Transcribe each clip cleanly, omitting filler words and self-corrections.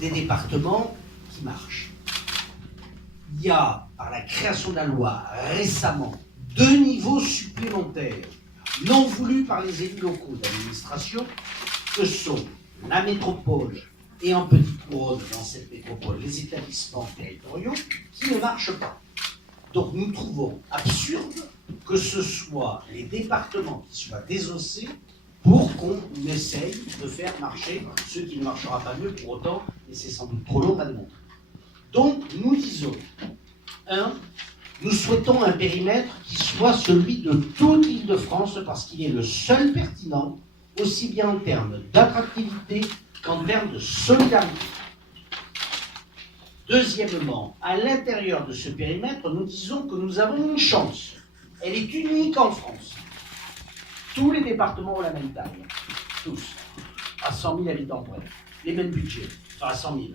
des départements qui marchent. Il y a, par la création de la loi, récemment, 2 niveaux supplémentaires, non voulus par les élus locaux d'administration, que sont la métropole et en petite couronne dans cette métropole, les établissements territoriaux, qui ne marchent pas. Donc nous trouvons absurde que ce soit les départements qui soient désossés pour qu'on essaye de faire marcher ce qui ne marchera pas mieux pour autant, et c'est sans doute trop long à démontrer. Donc nous disons, 1, nous souhaitons un périmètre qui soit celui de toute l'Île-de-France parce qu'il est le seul pertinent, aussi bien en termes d'attractivité qu'en termes de solidarité. Deuxièmement, à l'intérieur de ce périmètre, nous disons que nous avons une chance. Elle est unique en France. Tous les départements ont la même taille. Tous. À 100 000 habitants près. Les mêmes budgets. Enfin, à 100 000.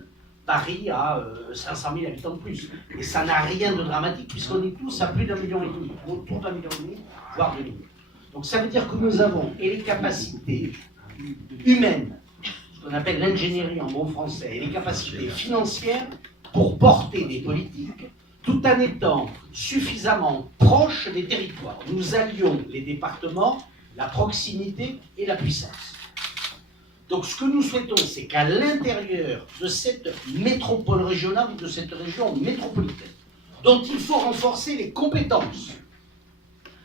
Paris a 500 000 habitants de plus. Et ça n'a rien de dramatique puisqu'on est tous à plus d'1,5 million, autour d'1,5 million, voire 2 millions. Donc ça veut dire que nous avons et les capacités humaines, ce qu'on appelle l'ingénierie en bon français, et les capacités financières pour porter des politiques tout en étant suffisamment proches des territoires. Nous allions les départements, la proximité et la puissance. Donc ce que nous souhaitons, c'est qu'à l'intérieur de cette métropole régionale ou de cette région métropolitaine, dont il faut renforcer les compétences,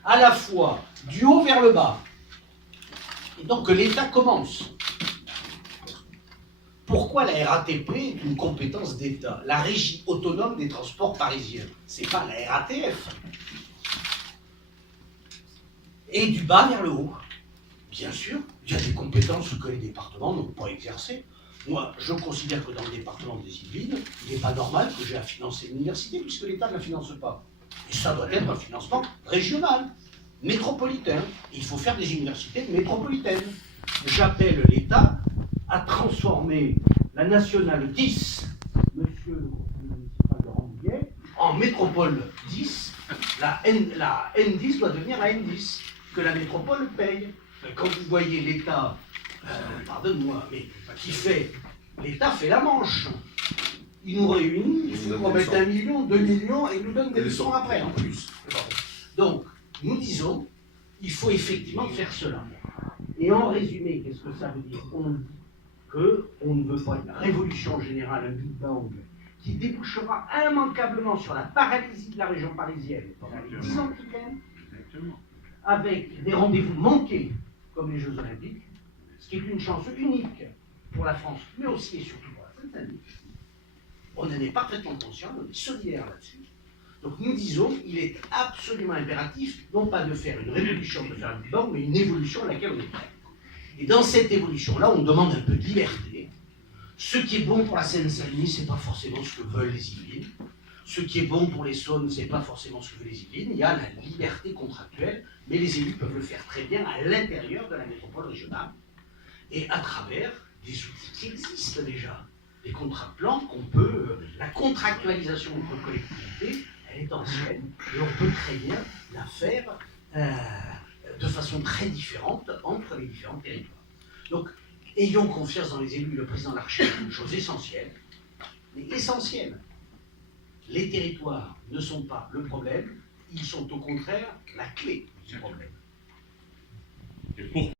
à la fois du haut vers le bas, et donc que l'État commence. Pourquoi la RATP est une compétence d'État? La Régie autonome des transports parisiens, c'est pas la RATF. Et du bas vers le haut. Bien sûr, il y a des compétences que les départements n'ont pas exercées. Moi, je considère que dans le département des Yvelines, il n'est pas normal que j'ai à financer l'université puisque l'État ne la finance pas. Et ça doit être un financement régional, métropolitain. Il faut faire des universités métropolitaines. J'appelle l'État à transformer la nationale 10, monsieur le conseiller municipal de Rambouillet, en métropole 10. La N10 doit devenir la N10, que la métropole paye. Quand vous voyez l'État, pardonne-moi, mais qui fait, l'État fait la manche. Il nous réunit, il faut qu'on mette 1 million, 2 millions, et il nous donne des leçons après, en plus. Donc, nous disons, il faut effectivement faire cela. Et en résumé, qu'est-ce que ça veut dire? On dit qu'on ne veut pas une révolution générale, un Big Bang, qui débouchera immanquablement sur la paralysie de la région parisienne pendant les 10 ans qui viennent, avec des rendez-vous manqués, comme les Jeux Olympiques, ce qui est une chance unique pour la France, mais aussi et surtout pour la Seine-Saint-Denis. On en est parfaitement conscient, on est solidaire là-dessus. Donc nous disons, il est absolument impératif, non pas de faire une révolution, de faire un Big Bang, mais une évolution à laquelle on est prêt. Et dans cette évolution-là, on demande un peu de liberté. Ce qui est bon pour la Seine-Saint-Denis, ce n'est pas forcément ce que veulent les Yvelines. Ce qui est bon pour les Saônes, ce n'est pas forcément ce que veulent les Yvelines. Il y a la liberté contractuelle, mais les élus peuvent le faire très bien à l'intérieur de la métropole régionale et à travers des outils qui existent déjà. Les contrats de plan qu'on peut... la contractualisation entre collectivités, elle est ancienne et on peut très bien la faire de façon très différente entre les différents territoires. Donc, ayons confiance dans les élus. Le président Larcher est une chose essentielle, mais essentielle. Les territoires ne sont pas le problème, ils sont au contraire la clé du problème.